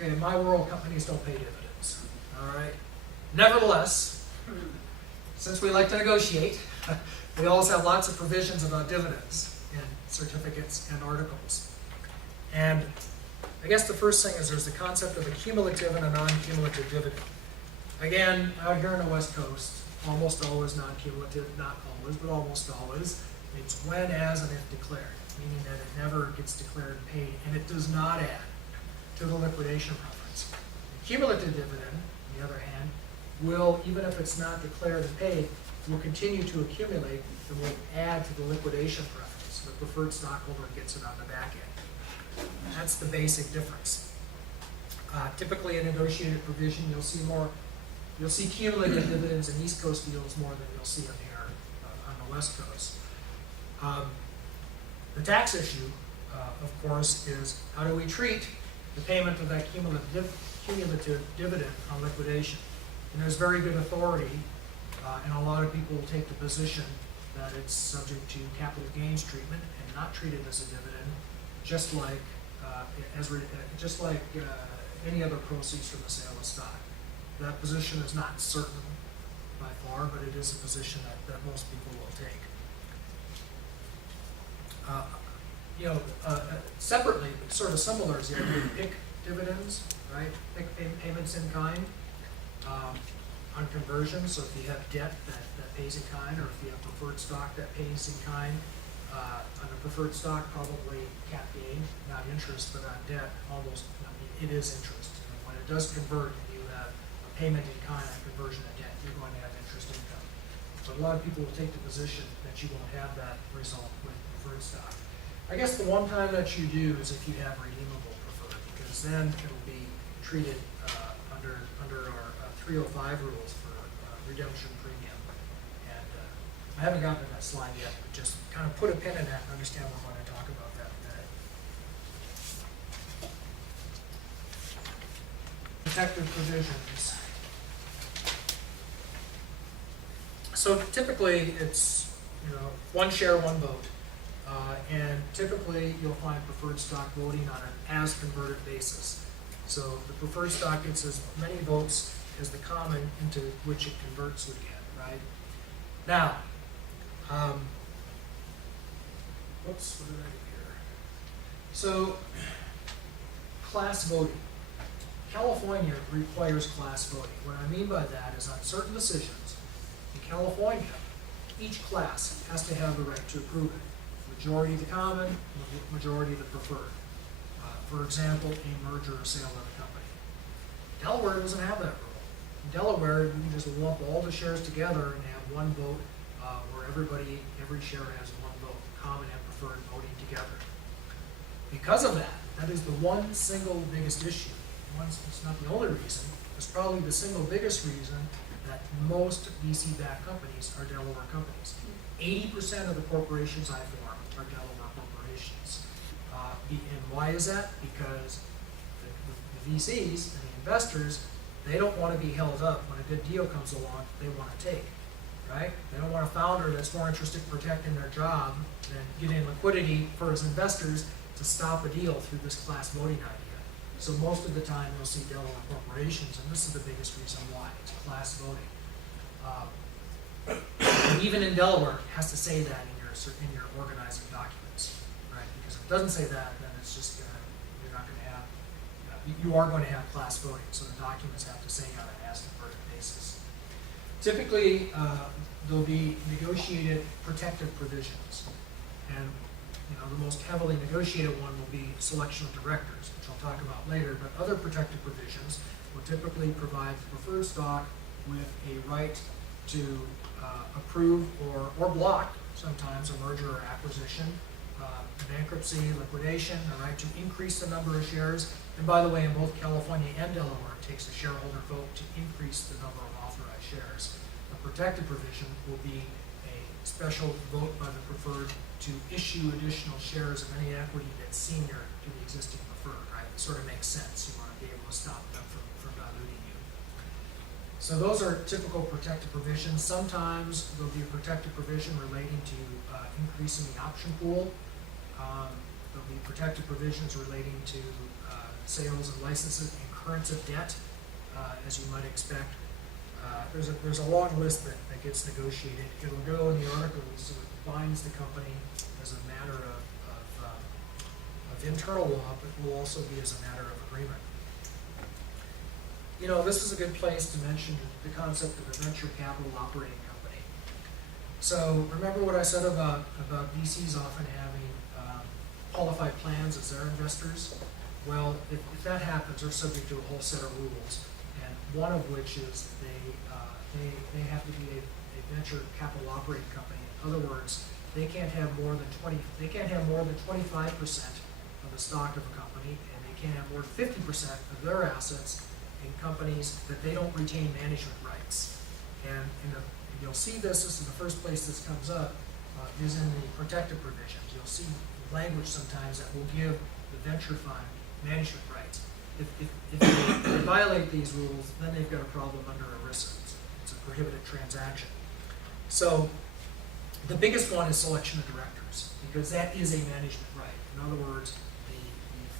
Okay, my world companies don't pay dividends, all right? Nevertheless, since we like to negotiate, we also have lots of provisions about dividends in certificates and articles. And I guess the first thing is there's the concept of a cumulative and a non-cumulative dividend. Again, out here on the West Coast, almost always non-cumulative, not always, but almost always. It's when, as, and if declared, meaning that it never gets declared and paid, and it does not add to the liquidation preference. The cumulative dividend, on the other hand, will, even if it's not declared and paid, will continue to accumulate and will add to the liquidation preference. The preferred stockholder gets it on the back end. That's the basic difference. Typically, a negotiated provision, you'll see cumulative dividends in East Coast deals more than you'll see on the West Coast. The tax issue, of course, is how do we treat the payment of that cumulative dividend on liquidation? And there's very good authority, and a lot of people will take the position that it's subject to capital gains treatment and not treated as a dividend, just like any other proceeds from the sale of stock. That position is not certain by far, but it is a position that most people will take. Separately, but sort of similar is the idea of PIK dividends, right? PIK payments in kind on conversion. So if you have debt that pays in kind, or if you have preferred stock that pays in kind, on a preferred stock, probably cap gain, not interest, but on debt, almost, it is interest. And when it does convert and you have a payment in kind on conversion of debt, you're going to have interest income. But a lot of people will take the position that you won't have that result with preferred stock. I guess the one time that you do is if you have redeemable preferred, because then it'll be treated under our 305 rules for redemption premium. And I haven't gotten to that slide yet, but just kind of put a pin in that and understand we're going to talk about that in a minute. Protective provisions. So typically it's one share, one vote. And typically you'll find preferred stock voting on an as converted basis. So the preferred stock gets as many votes as the common into which it converts would get, right? Now, what did I do here? So, class voting. California requires class voting. What I mean by that is on certain decisions in California, each class has to have the right to approve it. Majority of the common, majority of the preferred. For example, a merger or sale of a company. Delaware doesn't have that rule. In Delaware, you can just lump all the shares together and have one vote where every share has one vote, common and preferred voting together. Because of that, that is the one single biggest issue. It's not the only reason, it's probably the single biggest reason that most VC-backed companies are Delaware companies. 80% of the corporations I form are Delaware corporations. And why is that? Because the VCs and the investors, they don't want to be held up when a good deal comes along they want to take, right? They don't want a founder that's more interested in protecting their job than getting liquidity for his investors to stop a deal through this class voting idea. So most of the time you'll see Delaware corporations, and this is the biggest reason why, it's class voting. And even in Delaware, it has to say that in your organizing documents, right? Because if it doesn't say that, then it's just you're not going to have, you are going to have class voting, so the documents have to say on an as-converted basis. Typically, there'll be negotiated protective provisions, and the most heavily negotiated one will be selection of directors, which I'll talk about later, but other protective provisions will typically provide the preferred stock with a right to approve or block sometimes a merger or acquisition, bankruptcy, liquidation, a right to increase the number of shares. And by the way, in both California and Delaware, it takes a shareholder vote to increase the number of authorized shares. The protected provision will be a special vote by the preferred to issue additional shares of any equity that's senior to the existing preferred, right? It sort of makes sense. You want to be able to stop them from diluting you. So those are typical protective provisions. Sometimes there'll be a protective provision relating to increasing the option pool. There'll be protective provisions relating to sales and licenses and incurrence of debt, as you might expect. There's a long list that gets negotiated. It'll go in the article, so it binds the company as a matter of internal law, but will also be as a matter of agreement. You know, this is a good place to mention the concept of a venture capital operating company. So remember what I said about VCs often having qualified plans as their investors? Well, if that happens, they're subject to a whole set of rules, and one of which is they have to be a venture capital operating company. In other words, they can't have more than 25% of the stock of a company, and they can't have more than 50% of their assets in companies that they don't retain management rights. And you'll see this is the first place this comes up, is in the protective provisions. You'll see language sometimes that will give the venture fund management rights. If they violate these rules, then they've got a problem under ERISA. It's a prohibited transaction. So the biggest one is selection of directors, because that is a management right. In other words, the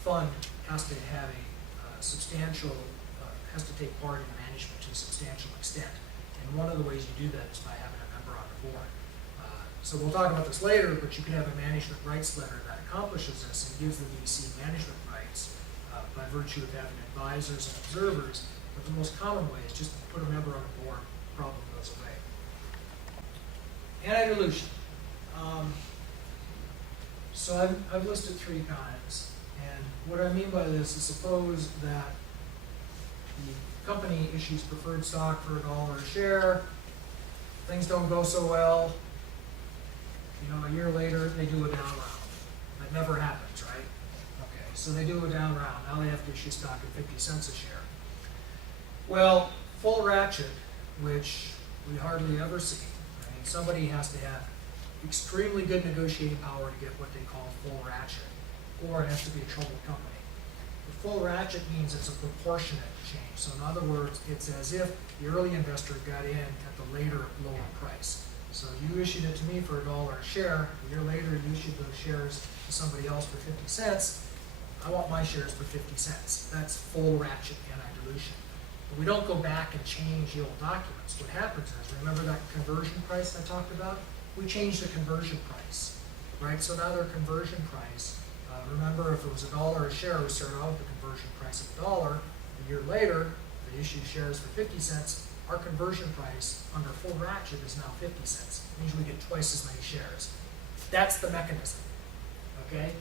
fund has to have has to take part in management to a substantial extent. And one of the ways you do that is by having a member on the board. So we'll talk about this later, but you can have a management rights letter that accomplishes this and gives the VC management rights by virtue of having advisors and observers. But the most common way is just to put a member on the board, the problem goes away. Anti-dilution. So I've listed three kinds. And what I mean by this is, suppose that the company issues preferred stock for $1 a share, things don't go so well, you know, a year later they do a down round. That never happens, right? Okay, so they do a down round. Now they have to issue stock at 50 cents a share. Well, full ratchet, which we hardly ever see, right? Somebody has to have extremely good negotiating power to get what they call full ratchet, or it has to be a troubled company. The full ratchet means it's a proportionate change. So in other words, it's as if the early investor got in at the later lower price. So you issued it to me for $1 a share. A year later, you issued those shares to somebody else for 50 cents. I want my shares for 50 cents. That's full ratchet anti-dilution. But we don't go back and change the old documents. What happens is, remember that conversion price I talked about? We changed the conversion price, right? So now their conversion price, remember if it was $1 a share, we started out with the conversion price of $1. A year later, they issued shares for 50 cents. Our conversion price under full ratchet is now 50 cents. It means we get twice as many shares. That's the mechanism, okay?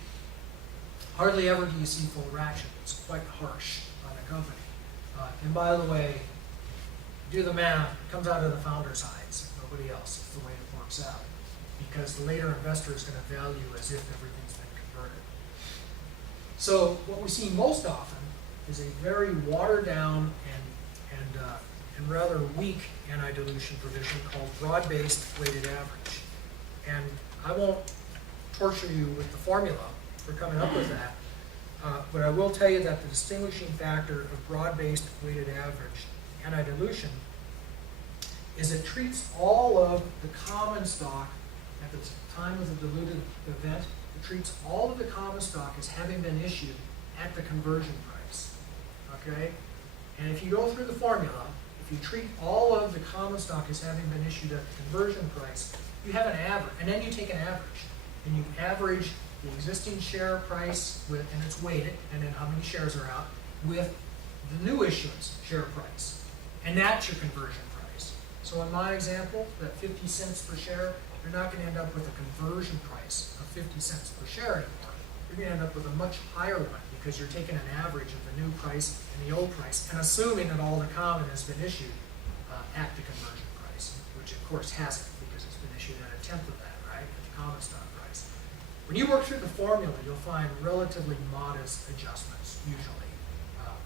Hardly ever do you see full ratchet. It's quite harsh on a company. And by the way, do the math, it comes out of the founder's hides, nobody else. It's the way it works out. Because the later investor is going to value as if everything's been converted. So what we see most often is a very watered down and rather weak anti-dilution provision called broad-based weighted average. And I won't torture you with the formula for coming up with that, but I will tell you that the distinguishing factor of broad-based weighted average anti-dilution is it treats all of the common stock at the time of the diluted event. It treats all of the common stock as having been issued at the conversion price, okay? And if you go through the formula, if you treat all of the common stock as having been issued at the conversion price, you have an average, and then you take an average, and you average the existing share price with, and it's weighted, and then how many shares are out, with the new issuance share price, and that's your conversion price. So in my example, that 50 cents per share, you're not going to end up with a conversion price of 50 cents per share anymore. You're going to end up with a much higher one, because you're taking an average of the new price and the old price and assuming that all the common has been issued at the conversion price, which of course hasn't, because it's been issued at a tenth of that, right, at the common stock price. When you work through the formula, you'll find relatively modest adjustments, usually,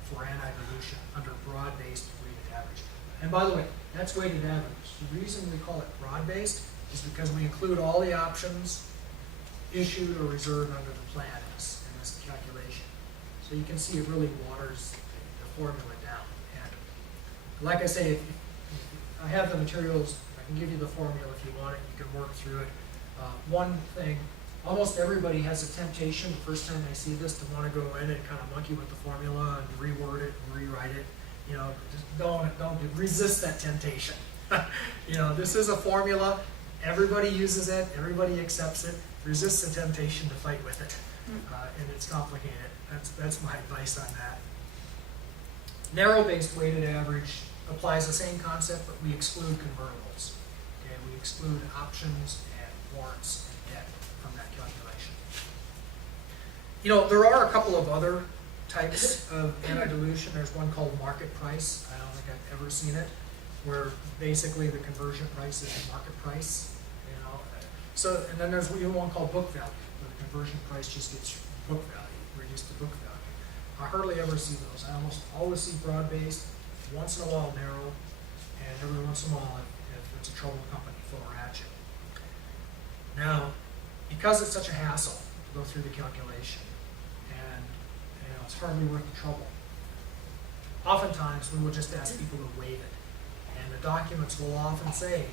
for anti-dilution under broad-based weighted average. And by the way, that's weighted average. The reason we call it broad-based is because we include all the options issued or reserved under the plan in this calculation. So you can see it really waters the formula down. And like I say, if I have the materials, I can give you the formula if you want it. You can work through it. One thing almost everybody has a temptation the first time they see this to want to go in and kind of monkey with the formula and reword it and rewrite it. You know, just resist that temptation. You know, this is a formula. Everybody uses it. Everybody accepts it. Resist the temptation to fight with it. And it's complicated. That's my advice on that. Narrow-based weighted average applies the same concept, but we exclude convertibles. Okay, we exclude options and warrants and debt from that calculation. You know, there are a couple of other types of anti-dilution. There's one called market price. I don't think I've ever seen it, where basically the conversion price is the market price. You know, so and then there's one called book value, where the conversion price just gets book value, reduced to book value. I hardly ever see those. I almost always see broad-based, once in a while narrow, and every once in a while if it's a troubled company, full ratchet. Now, because it's such a hassle to go through the calculation, and you know, it's hardly worth the trouble, oftentimes we will just ask people to waive it. And the documents will often say,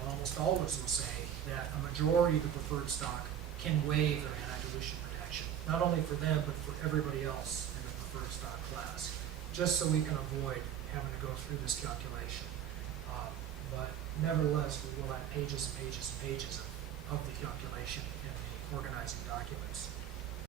well, almost always will say, that a majority of the preferred stock can waive their anti-dilution protection, not only for them, but for everybody else in the preferred stock class, just so we can avoid having to go through this calculation. But nevertheless, we will have pages and pages and pages of the calculation in the organizing documents.